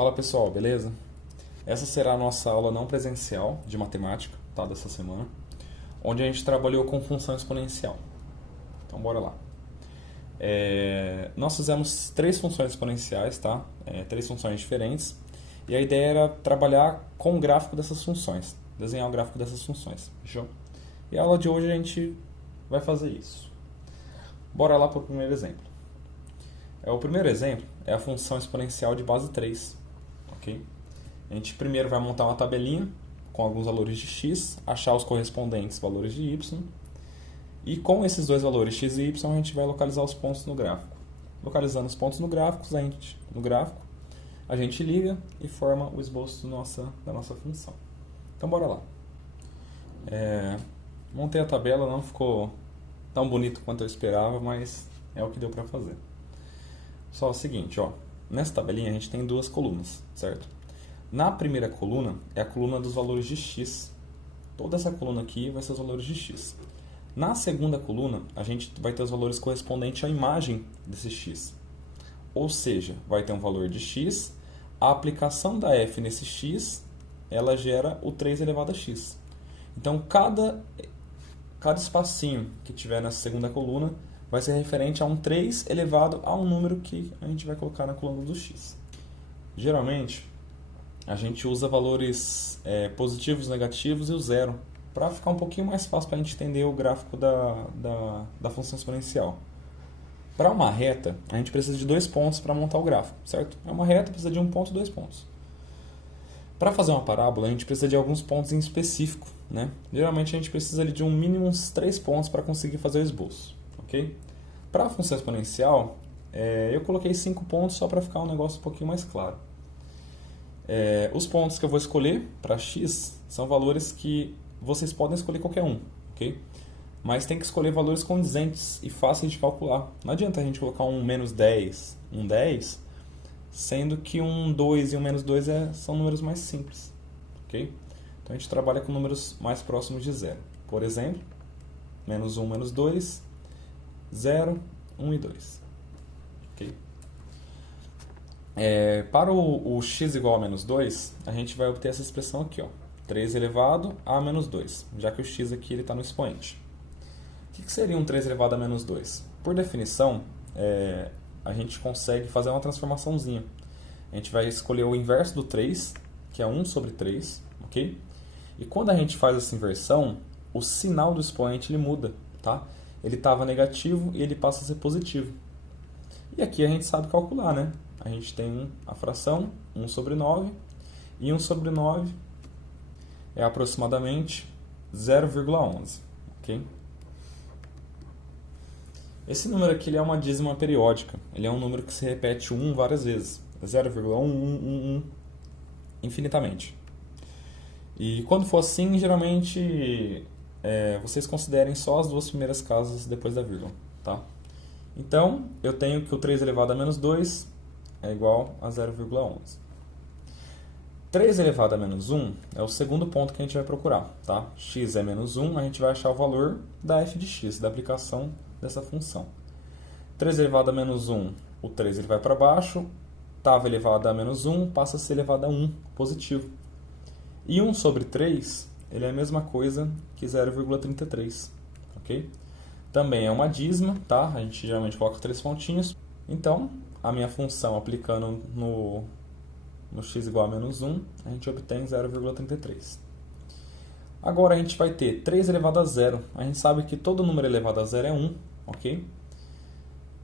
Fala pessoal, beleza? Essa será a nossa aula não presencial de matemática, tá, dessa semana, onde a gente trabalhou com função exponencial. Então bora lá. Nós fizemos três funções exponenciais, tá? Três funções diferentes. E a ideia era trabalhar com o gráfico dessas funções, desenhar o gráfico dessas funções, fechou? E a aula de hoje a gente vai fazer isso. Bora lá para o primeiro exemplo. O primeiro exemplo é a função exponencial de base 3. Okay? A gente primeiro vai montar uma tabelinha com alguns valores de x, achar os correspondentes valores de y, e com esses dois valores x e y a gente vai localizar os pontos no gráfico. Localizando os pontos no gráfico, a gente liga e forma o esboço da nossa função. Então bora lá. Montei a tabela, não ficou tão bonito quanto eu esperava, mas é o que deu para fazer. Só o seguinte, ó. Nessa tabelinha a gente tem duas colunas, certo? Na primeira coluna é a coluna dos valores de x. Toda essa coluna aqui vai ser os valores de x. Na segunda coluna, a gente vai ter os valores correspondentes à imagem desse x. Ou seja, vai ter um valor de x, a aplicação da f nesse x, ela gera o 3 elevado a x. Então, cada espacinho que tiver nessa segunda coluna vai ser referente a um 3 elevado a um número que a gente vai colocar na coluna do x. Geralmente, a gente usa valores positivos, negativos e o zero, para ficar um pouquinho mais fácil para a gente entender o gráfico da função exponencial. Para uma reta, a gente precisa de 2 pontos para montar o gráfico, certo? É uma reta, precisa de 1 ponto e 2 pontos. Para fazer uma parábola, a gente precisa de alguns pontos em específico, né? Geralmente a gente precisa de um mínimo uns 3 pontos para conseguir fazer o esboço. Okay? Para a função exponencial, eu coloquei 5 pontos só para ficar um negócio um pouquinho mais claro. Os pontos que eu vou escolher para x são valores que vocês podem escolher qualquer um, okay? Mas tem que escolher valores condizentes e fáceis de calcular. Não adianta a gente colocar um menos 10, um 10, sendo que um 2 e um menos 2 são números mais simples. Okay? Então a gente trabalha com números mais próximos de zero. Por exemplo, menos 1, menos 2... 0, 1 e 2. Okay? Para o x igual a menos 2, a gente vai obter essa expressão aqui, ó, 3 elevado a menos 2, já que o x aqui está no expoente. O que seria um 3 elevado a menos 2? Por definição, a gente consegue fazer uma transformaçãozinha. A gente vai escolher o inverso do 3, que é 1 sobre 3. Okay? E quando a gente faz essa inversão, o sinal do expoente ele muda. Tá? Ele estava negativo e ele passa a ser positivo. E aqui a gente sabe calcular, né? A gente tem a fração 1 sobre 9, e 1 sobre 9 é aproximadamente 0,11. Okay? Esse número aqui ele é uma dízima periódica. Ele é um número que se repete 1 várias vezes. 0,1111 infinitamente. E quando for assim, geralmente vocês considerem só as duas primeiras casas depois da vírgula, tá? Então, eu tenho que o 3 elevado a menos 2 é igual a 0,11. 3 elevado a menos 1 é o segundo ponto que a gente vai procurar, tá? X é menos 1, a gente vai achar o valor da f de x, da aplicação dessa função. 3 elevado a menos 1, o 3 ele vai para baixo, estava elevado a menos 1, passa a ser elevado a 1, positivo. E 1 sobre 3... ele é a mesma coisa que 0,33, ok? Também é uma dízima, tá? A gente geralmente coloca 3 pontinhos. Então, a minha função aplicando no x igual a menos 1, a gente obtém 0,33. Agora a gente vai ter 3 elevado a 0. A gente sabe que todo número elevado a 0 é 1, ok?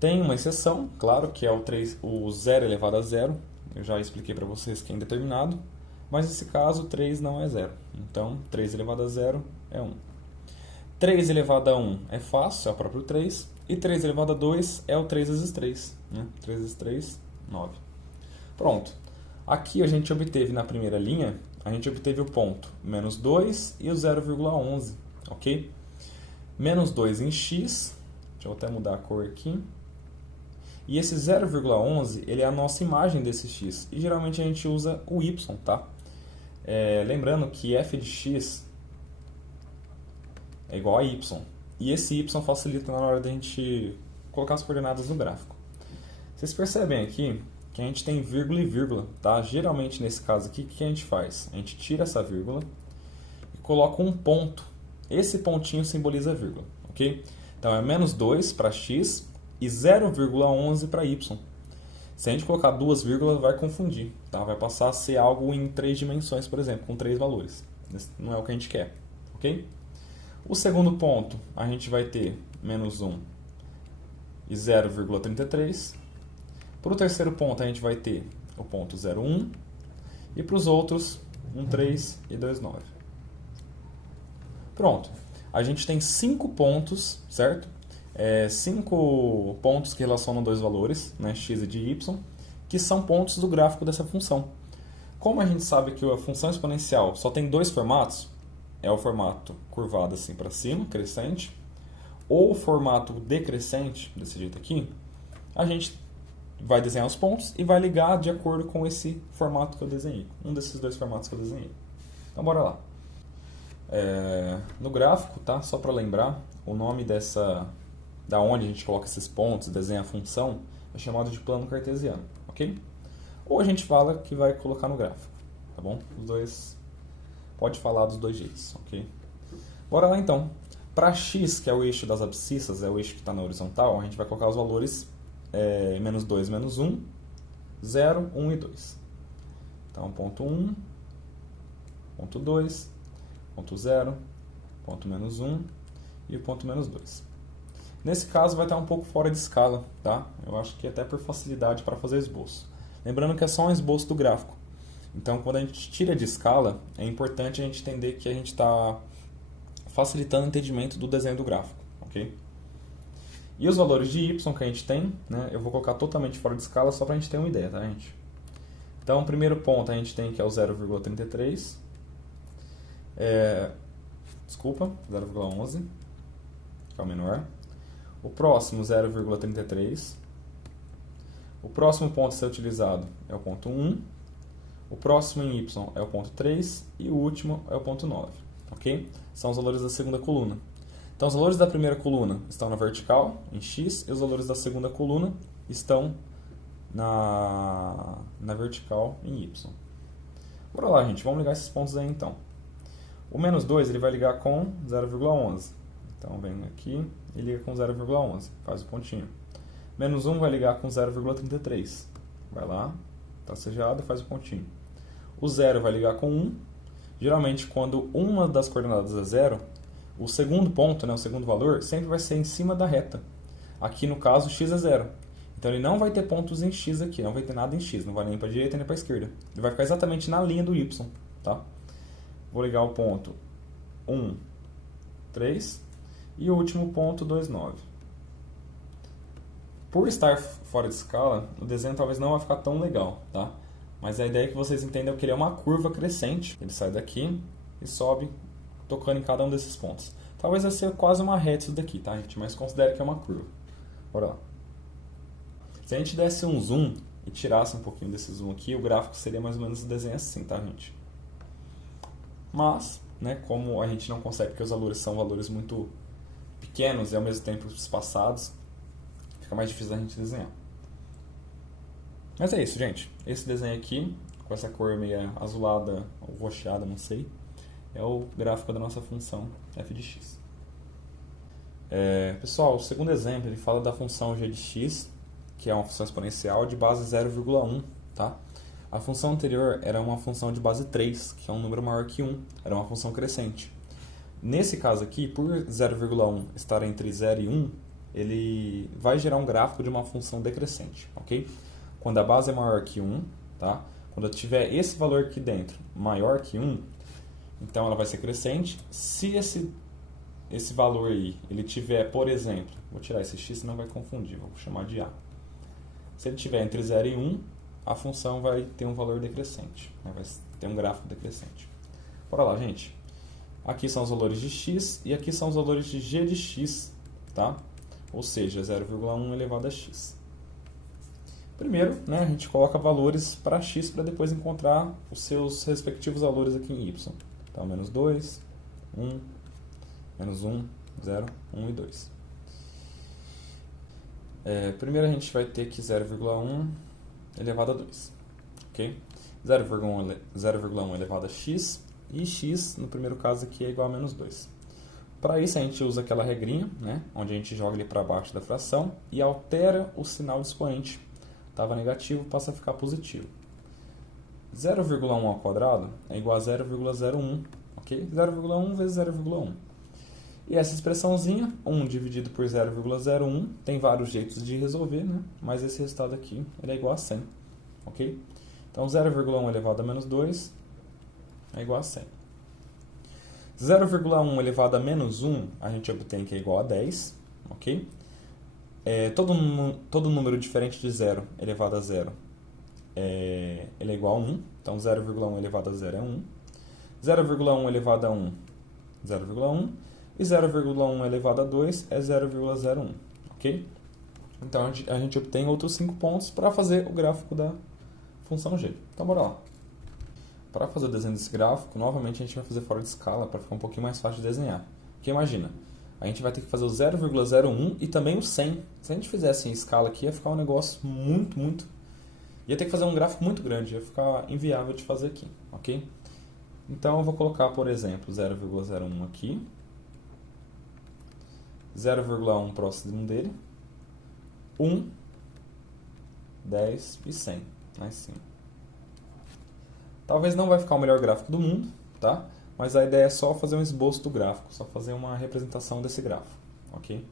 Tem uma exceção, claro, que é o 0 elevado a 0. Eu já expliquei para vocês que é indeterminado. Mas nesse caso, 3 não é 0. Então, 3 elevado a 0 é 1. 3 elevado a 1 é fácil, é o próprio 3. E 3 elevado a 2 é o 3 vezes 3. Né? 3 vezes 3, 9. Pronto. Aqui a gente obteve na primeira linha, a gente obteve o ponto menos 2 e o 0,11. Ok? Menos 2 em x. Deixa eu até mudar a cor aqui. E esse 0,11 ele é a nossa imagem desse x. E geralmente a gente usa o y, tá? Lembrando que f de x é igual a y. E esse y facilita na hora da gente colocar as coordenadas no gráfico. Vocês percebem aqui que a gente tem vírgula e vírgula, tá? Geralmente, nesse caso aqui, o que a gente faz? A gente tira essa vírgula e coloca um ponto. Esse pontinho simboliza a vírgula, ok? Então, é menos 2 para x e 0,11 para y. Se a gente colocar duas vírgulas, vai confundir, tá? Vai passar a ser algo em 3 dimensões, por exemplo, com 3 valores. Esse não é o que a gente quer, ok? O segundo ponto, a gente vai ter menos 1 e 0,33. Para o terceiro ponto, a gente vai ter o ponto 0,1. E para os outros, 1,3 e 2,9. Pronto. A gente tem 5 pontos, certo? 5 pontos que relacionam dois valores, né, x e de y, que são pontos do gráfico dessa função. Como a gente sabe que a função exponencial só tem dois formatos, é o formato curvado assim para cima, crescente, ou o formato decrescente, desse jeito aqui, a gente vai desenhar os pontos e vai ligar de acordo com esse formato que eu desenhei, um desses dois formatos que eu desenhei. Então, bora lá. No gráfico, tá? Só para lembrar, o nome da onde a gente coloca esses pontos, desenha a função, é chamado de plano cartesiano, ok? Ou a gente fala que vai colocar no gráfico, tá bom? Os dois, pode falar dos dois jeitos, ok? Bora lá então. Para x, que é o eixo das abscissas, é o eixo que está na horizontal, a gente vai colocar os valores menos 2, menos 1, 0, 1 e 2. Então, ponto 1, ponto 2, ponto 0, ponto menos 1 e o ponto menos 2. Nesse caso vai estar um pouco fora de escala, tá? Eu acho que até por facilidade para fazer esboço. Lembrando que é só um esboço do gráfico. Então, quando a gente tira de escala, é importante a gente entender que a gente está facilitando o entendimento do desenho do gráfico, ok? E os valores de y que a gente tem, né, eu vou colocar totalmente fora de escala só para a gente ter uma ideia, tá, gente? Então, o primeiro ponto a gente tem que é o 0,33. 0,11, que é o menor. O próximo, 0,33. O próximo ponto a ser utilizado é o ponto 1. O próximo em y é o ponto 3. E o último é o ponto 9. Ok? São os valores da segunda coluna. Então, os valores da primeira coluna estão na vertical, em x, e os valores da segunda coluna estão na vertical, em y. Bora lá, gente. Vamos ligar esses pontos aí, então. O menos 2 ele vai ligar com 0,11. Então, vem aqui e liga com 0,11. Faz o pontinho. Menos 1 vai ligar com 0,33. Vai lá, tracejado, faz o pontinho. O 0 vai ligar com 1. Geralmente, quando uma das coordenadas é 0, o segundo ponto, né, o segundo valor, sempre vai ser em cima da reta. Aqui, no caso, x é 0. Então, ele não vai ter pontos em x aqui, não vai ter nada em x. Não vai nem para a direita nem para a esquerda. Ele vai ficar exatamente na linha do y. Tá? Vou ligar o ponto 1, 3 e o último ponto 2, 9. Por estar fora de escala, o desenho talvez não vai ficar tão legal, tá? Mas a ideia é que vocês entendam que ele é uma curva crescente. Ele sai daqui e sobe tocando em cada um desses pontos. Talvez vai ser quase uma reta isso daqui, tá, gente? Mas considere que é uma curva. Bora lá. Se a gente desse um zoom e tirasse um pouquinho desse zoom aqui, o gráfico seria mais ou menos o desenho assim, tá, gente? Mas, né, como a gente não consegue, porque os valores são valores muito pequenos e ao mesmo tempo espaçados, fica mais difícil da gente desenhar. Mas é isso, gente. Esse desenho aqui, com essa cor meio azulada ou roxeada, não sei, é o gráfico da nossa função f de x. Pessoal, o segundo exemplo, ele fala da função g de x, que é uma função exponencial de base 0,1, tá? A função anterior era uma função de base 3, que é um número maior que 1, era uma função crescente. Nesse caso aqui, por 0,1 estar entre 0 e 1, ele vai gerar um gráfico de uma função decrescente, ok? Quando a base é maior que 1, tá? Quando eu tiver esse valor aqui dentro maior que 1, então ela vai ser crescente. Se esse valor aí, ele tiver, por exemplo, vou tirar esse x, senão vai confundir, vou chamar de a. Se ele tiver entre 0 e 1, a função vai ter um valor decrescente, né? Vai ter um gráfico decrescente. Bora lá, gente. Aqui são os valores de x e aqui são os valores de g de x, tá? Ou seja, 0,1 elevado a x. Primeiro, né, a gente coloca valores para x para depois encontrar os seus respectivos valores aqui em y. Então, menos 2, 1, menos 1, 0, 1 e 2. Primeiro a gente vai ter que 0,1 elevado a 2. Ok? 0,1 elevado a x, e x, no primeiro caso aqui, é igual a menos 2. Para isso, a gente usa aquela regrinha, né, onde a gente joga ele para baixo da fração e altera o sinal do expoente. Estava negativo, passa a ficar positivo. 0,1 ao quadrado é igual a 0,01, ok? 0,1 vezes 0,1. E essa expressãozinha, 1 dividido por 0,01, tem vários jeitos de resolver, né? Mas esse resultado aqui ele é igual a 100, ok? Então, 0,1 elevado a menos 2 é igual a 100. 0,1 elevado a menos 1, a gente obtém que é igual a 10, ok? Todo número diferente de 0 elevado a 0 ele é igual a 1, então 0,1 elevado a 0 é 1. 0,1 elevado a 1, 0,1. E 0,1 elevado a 2 é 0,01, ok? Então a gente obtém outros 5 pontos para fazer o gráfico da função g. Então bora lá. Para fazer o desenho desse gráfico, novamente a gente vai fazer fora de escala para ficar um pouquinho mais fácil de desenhar. Porque imagina, a gente vai ter que fazer o 0,01 e também o 100. Se a gente fizesse em escala aqui, ia ficar um negócio muito... Ia ter que fazer um gráfico muito grande, ia ficar inviável de fazer aqui, ok? Então eu vou colocar, por exemplo, 0,01 aqui. 0,1 próximo dele, 1, 10 e 100 lá em cima. Talvez não vai ficar o melhor gráfico do mundo, tá? Mas a ideia é só fazer um esboço do gráfico, só fazer uma representação desse gráfico, ok?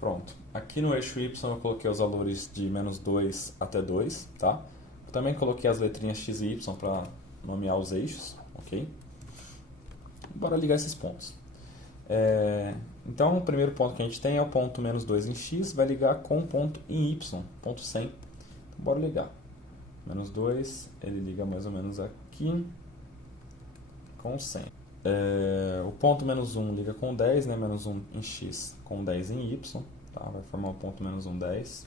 Pronto. Aqui no eixo Y eu coloquei os valores de menos 2 até 2, tá? Também coloquei as letrinhas X e Y para nomear os eixos, ok? Bora ligar esses pontos. Então, o primeiro ponto que a gente tem é o ponto menos 2 em x, vai ligar com o ponto em y, ponto 100. Então, bora ligar. Menos 2, ele liga mais ou menos aqui com 100. O ponto menos 1 liga com 10, né? Menos 1 em x com 10 em y. Tá? Vai formar o ponto menos 1, 10.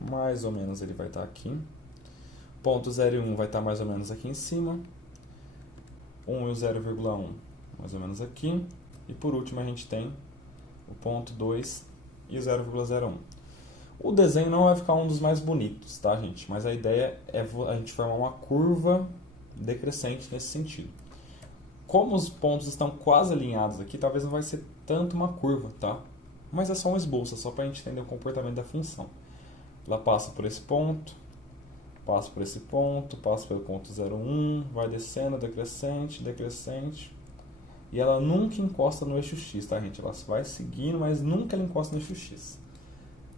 Mais ou menos ele vai estar aqui. Ponto 0 e 1 vai estar mais ou menos aqui em cima. 1 e o 0,1 mais ou menos aqui. E por último a gente tem o ponto 2 e o 0,01. O desenho não vai ficar um dos mais bonitos, tá, gente? Mas a ideia é a gente formar uma curva decrescente nesse sentido. Como os pontos estão quase alinhados aqui, talvez não vai ser tanto uma curva, tá? Mas é só um esboço, é só para a gente entender o comportamento da função. Ela passa por esse ponto, passa por esse ponto, passa pelo ponto 0,1, vai descendo, decrescente, decrescente. E ela nunca encosta no eixo X, tá, gente? Ela vai seguindo, mas nunca ela encosta no eixo X.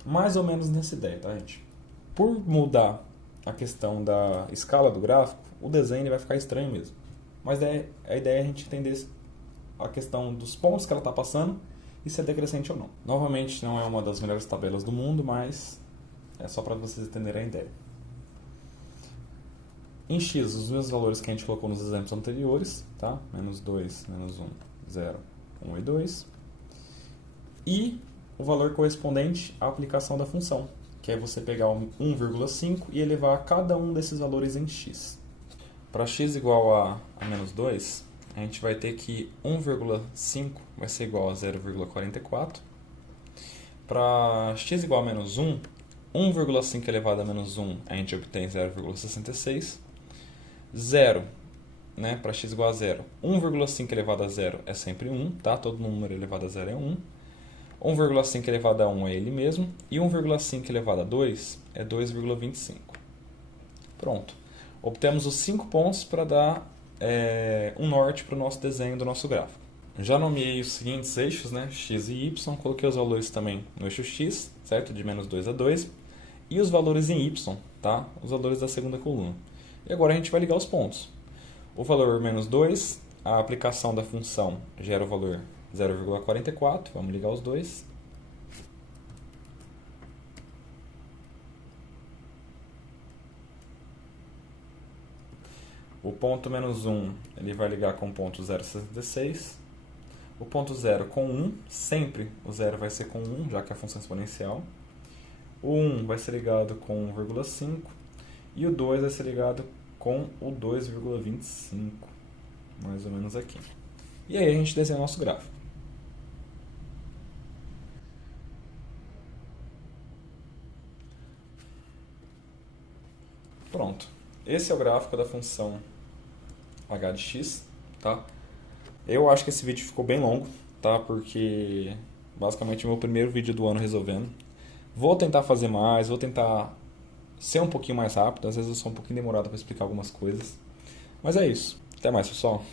Mais ou menos nessa ideia, tá, gente? Por mudar a questão da escala do gráfico, o desenho vai ficar estranho mesmo. Mas a ideia é a gente entender a questão dos pontos que ela está passando e se é decrescente ou não. Novamente, não é uma das melhores tabelas do mundo, mas é só para vocês entenderem a ideia. Em x, os mesmos valores que a gente colocou nos exemplos anteriores, tá? Menos 2, menos 1, 0, 1 e 2. E o valor correspondente à aplicação da função, que é você pegar o 1,5 e elevar cada um desses valores em x. Para x igual a menos 2, a gente vai ter que 1,5 vai ser igual a 0,44. Para x igual a menos 1, 1,5 elevado a menos 1, a gente obtém 0,66. 0, né, para x igual a 0, 1,5 elevado a 0 é sempre 1, tá? Todo número elevado a 0 é 1. 1,5 elevado a 1 é ele mesmo. E 1,5 elevado a 2 é 2,25. Pronto. Obtemos os 5 pontos para dar um norte para o nosso desenho do nosso gráfico. Já nomeei os seguintes eixos, né, x e y. Coloquei os valores também no eixo x, certo? De menos 2 a 2. E os valores em y, tá? Os valores da segunda coluna. E agora a gente vai ligar os pontos. O valor menos 2, a aplicação da função gera o valor 0,44. Vamos ligar os dois. O ponto menos 1 ele vai ligar com o ponto 0,66. O ponto 0 com 1, sempre o 0 vai ser com 1, já que é a função exponencial. O 1 vai ser ligado com 1,5 e o 2 vai ser ligado com o 2,25, mais ou menos aqui. E aí a gente desenha o nosso gráfico. Pronto. Esse é o gráfico da função h de x, tá? Eu acho que esse vídeo ficou bem longo, tá? Porque basicamente é o meu primeiro vídeo do ano resolvendo. Vou tentar fazer mais, vou tentar ser um pouquinho mais rápido. Às vezes eu sou um pouquinho demorado para explicar algumas coisas. Mas é isso. Até mais, pessoal.